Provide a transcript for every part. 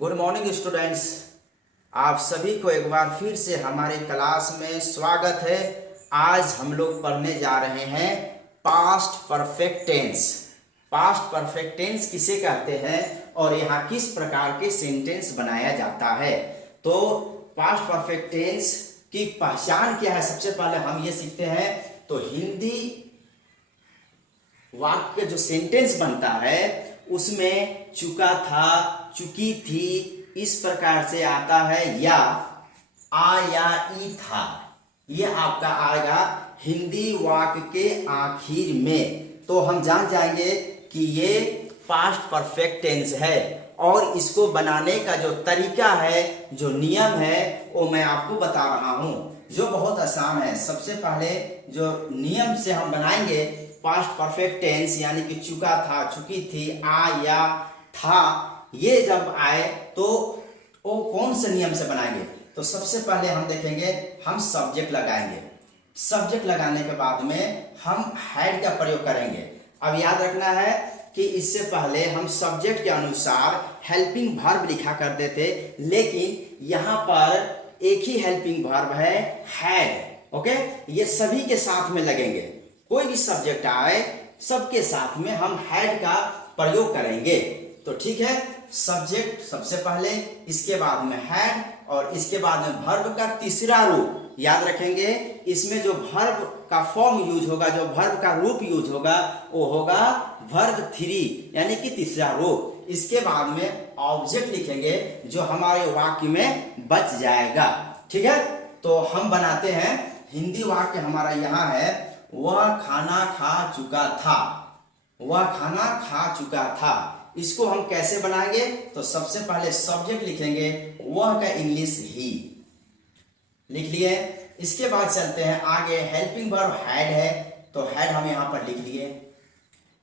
Good morning students. आप सभी को एक बार फिर से हमारे क्लास में स्वागत है। आज हम लोग पढ़ने जा रहे हैं past perfect tense. Past perfect tense किसे कहते हैं और यहाँ किस प्रकार के सेंटेंस बनाया जाता है। तो पास्ट परफेक्ट टेंस की पहचान क्या है, सबसे पहले हम ये सीखते हैं। तो हिंदी वाक्य जो सेंटेंस बनता है उसमें चुका था, चुकी थी, इस प्रकार से आता है, या आ या ई था, ये आपका आएगा हिंदी वाक्य के आखिर में। तो हम जान जाएंगे कि ये पास्ट परफेक्ट टेंस है और इसको बनाने का जो तरीका है, जो नियम है, वो मैं आपको बता रहा हूं, जो बहुत आसान है। सबसे पहले जो नियम से हम बनाएंगे पास्ट परफेक्ट टेंस, यानी कि चुका था, चुकी थी, आ या था, ये जब आए तो वो कौन से नियम से बनाएंगे। तो सबसे पहले हम देखेंगे, हम सब्जेक्ट लगाएंगे। सब्जेक्ट लगाने के बाद में हम हैड का प्रयोग करेंगे। अब याद रखना है कि इससे पहले हम सब्जेक्ट के अनुसार हेल्पिंग वर्ब लिखा करते थे, लेकिन यहाँ पर एक ही हेल्पिंग वर्ब है, हैड। ओके, ये सभी के साथ में लगेंगे। कोई भी सब्जेक्ट आए सबके साथ में हम हैड का प्रयोग करेंगे। तो ठीक है, सब्जेक्ट सबसे पहले, इसके बाद में हैड, और इसके बाद में वर्ब का तीसरा रूप याद रखेंगे। इसमें जो वर्ब का फॉर्म यूज होगा, जो वर्ब का रूप यूज होगा, वो होगा वर्ब थ्री, यानी कि तीसरा रूप। इसके बाद में ऑब्जेक्ट लिखेंगे जो हमारे वाक्य में बच जाएगा। ठीक है, तो हम बनाते हैं। हिंदी वाक्य हमारा यहाँ है, वह खाना खा चुका था। वह खाना खा चुका था, इसको हम कैसे बनाएंगे। तो सबसे पहले सब्जेक्ट लिखेंगे, वह का इंग्लिश ही, लिख लिए। इसके बाद चलते हैं आगे, हेल्पिंग वर्ब हैड है, तो हैड हम यहां पर लिख लिए।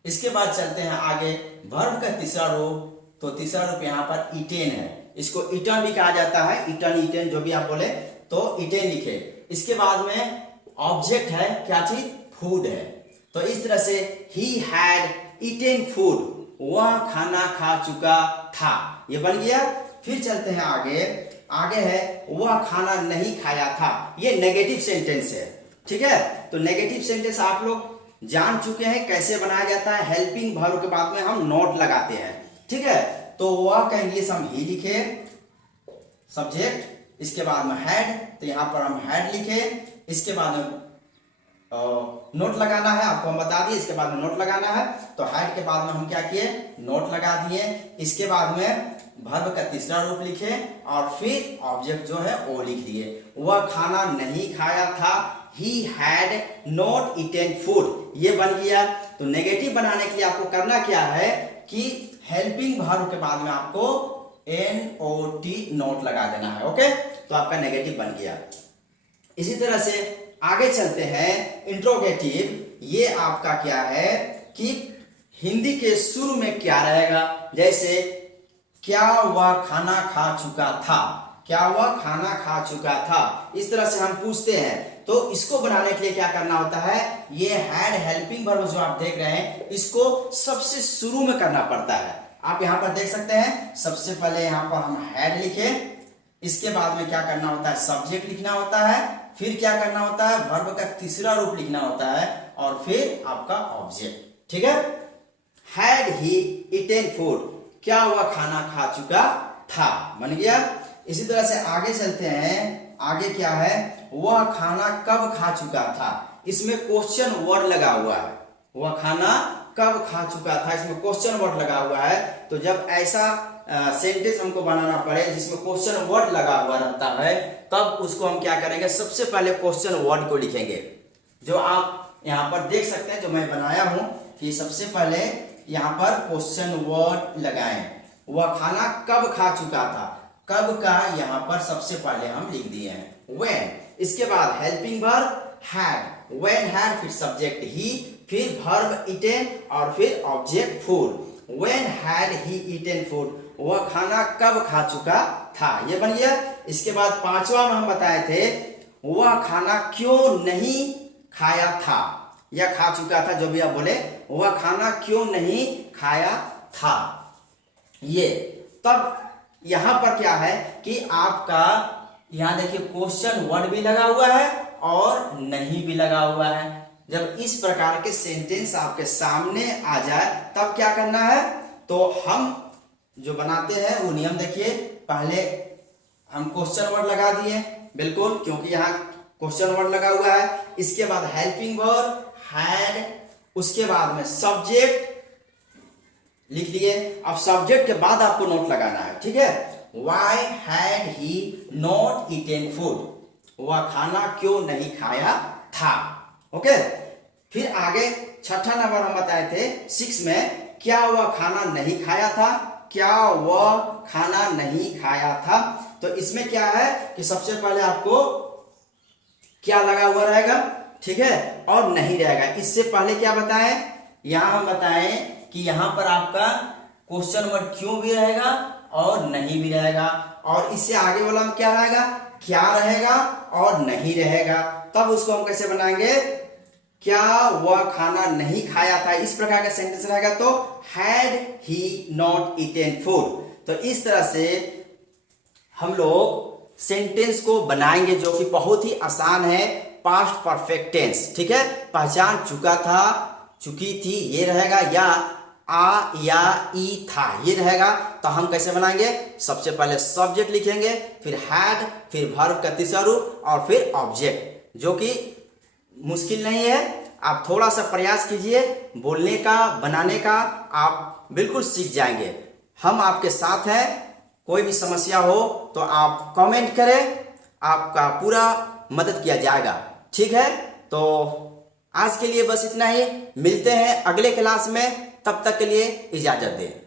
इसके बाद चलते हैं आगे, वर्ब का तीसरा रूप, तो तीसरा रूप यहां पर इटेन है, इसको इटन भी कहा जाता है, इटन इटेन जो भी आप बोले, तो इटेन लिखे। इसके बाद में ऑब्जेक्ट है, क्या चीज, फूड है। तो इस तरह से ही हैड ईटेन फूड, वह खाना खा चुका था, ये बन गया। फिर चलते हैं आगे, आगे है वह खाना नहीं खाया था, ये नेगेटिव सेंटेंस है। ठीक है, तो नेगेटिव सेंटेंस आप लोग जान चुके हैं कैसे बनाया जाता है। हेल्पिंग वर्ब के बाद में हम नोट लगाते हैं। ठीक है, तो वह का इंग्लिश हम ही लिखे, सब्जेक्ट, इसके बाद में हैड, तो यहां पर हम हैड लिखे। इसके बाद में नोट लगाना है, आपको हम बता दिए। इसके बाद में नोट लगाना है, तो हैड के बाद में हम क्या किए, नोट लगा दिए। इसके बाद में वर्ब का तीसरा रूप लिखे और फिर ऑब्जेक्ट जो है वो लिख दिए। वह खाना नहीं खाया था, he had not eaten food, ये बन गया। तो नेगेटिव बनाने के लिए आपको करना क्या है कि हेल्पिंग वर्ब के बाद में आपको NOT नोट लगा देना है। ओके, तो आपका नेगेटिव बन गया। इसी तरह से आगे चलते हैं, इंट्रोगेटिव। ये आपका क्या है कि हिंदी के शुरू में क्या रहेगा, जैसे क्या वह खाना खा चुका था, क्या वह खाना खा चुका था, इस तरह से हम पूछते हैं। तो इसको बनाने के लिए क्या करना होता है, ये हैड हेल्पिंग वर्ब जो आप देख रहे हैं, इसको सबसे शुरू में करना पड़ता है। आप यहां पर देख सकते हैं, सबसे पहले यहां पर हम हैड लिखे, इसके बाद में क्या करना होता है, सब्जेक्ट लिखना होता है, फिर क्या करना होता है, वर्ब का तीसरा रूप लिखना होता है, और फिर आपका ऑब्जेक्ट। ठीक है, हैड ही ईटेन फूड, क्या हुआ, खाना खा चुका था, बन गया। इसी तरह से आगे चलते हैं, आगे क्या है, वह खाना कब खा चुका था, इसमें क्वेश्चन वर्ड लगा हुआ है। वह खाना कब खा चुका था, इसमें क्वेश्चन वर्ड लगा हुआ है। तो जब ऐसा सेंटेंस हमको बनाना पड़े जिसमें क्वेश्चन वर्ड लगा हुआ रहता है, तब उसको हम क्या करेंगे, सबसे पहले क्वेश्चन वर्ड को लिखेंगे, जो आप यहां पर देख सकते हैं, जो मैं बनाया हूं कि सबसे पहले यहां पर क्वेश्चन वर्ड लगाएं। वह खाना कब खा चुका था, कब का यहां पर सबसे पहले हम लिख दिए हैं, व्हेन। इसके बाद helping verb had, when had, फिर सब्जेक्ट ही, फिर वर्ब ईटेन, और फिर object food. When had he eaten food, वह खाना कब खा चुका था, ये बन गया। इसके बाद पांचवा में हम बताए थे, वह खाना क्यों नहीं खाया था, या खा चुका था, जो भी आप बोले, वह खाना क्यों नहीं खाया था, ये। तब यहाँ पर क्या है कि आपका यहाँ देखिए क्वेश्चन वर्ड भी लगा हुआ है और नहीं भी लगा हुआ है। जब इस प्रकार के सेंटेंस आपके सामने आ जाए तब क्या करना है, तो हम जो बनाते हैं वो नियम देखिए। पहले हम क्वेश्चन वर्ड लगा दिए, बिल्कुल, क्योंकि यहाँ क्वेश्चन वर्ड लगा हुआ है। इसके बाद हेल्पिंग वर्ब हैड, उसके बाद में सब्जेक्ट लिख दिए। अब सब्जेक्ट के बाद आपको नोट लगाना है, ठीक है। Why had he not eaten food? वह खाना क्यों नहीं खाया था, ओके। फिर आगे छठा नंबर हम बताए थे 6 में, क्या वह खाना नहीं खाया था, क्या वह खाना नहीं खाया था। तो इसमें क्या है कि सबसे पहले आपको क्या लगा हुआ रहेगा, ठीक है, और नहीं रहेगा। इससे पहले क्या बताएं, यहां हम बताएं कि यहां पर आपका क्वेश्चन वर्ड क्यों भी रहेगा और नहीं भी रहेगा, और इससे आगे वाला में क्या रहेगा, क्या रहेगा और नहीं रहेगा। तब उसको हम कैसे बनाएंगे, क्या वह खाना नहीं खाया था, इस प्रकार का सेंटेंस रहेगा तो had he not eaten food. तो इस तरह से हम लोग सेंटेंस को बनाएंगे जो कि बहुत ही आसान है, पास्ट परफेक्ट टेंस, ठीक है। पहचान चुका था, चुकी थी ये रहेगा, या आ या ई था ये रहेगा। तो हम कैसे बनाएंगे, सबसे पहले सब्जेक्ट लिखेंगे, फिर हैड, फिर वर्ब का तीसरा रूप और फिर ऑब्जेक्ट, जो कि मुश्किल नहीं है। आप थोड़ा सा प्रयास कीजिए बोलने का, बनाने का, आप बिल्कुल सीख जाएंगे। हम आपके साथ हैं, कोई भी समस्या हो तो आप कमेंट करें, आपका पूरा मदद किया जाएगा, ठीक है। तो आज के लिए बस इतना ही, मिलते हैं अगले क्लास में, तब तक के लिए इजाजत दें।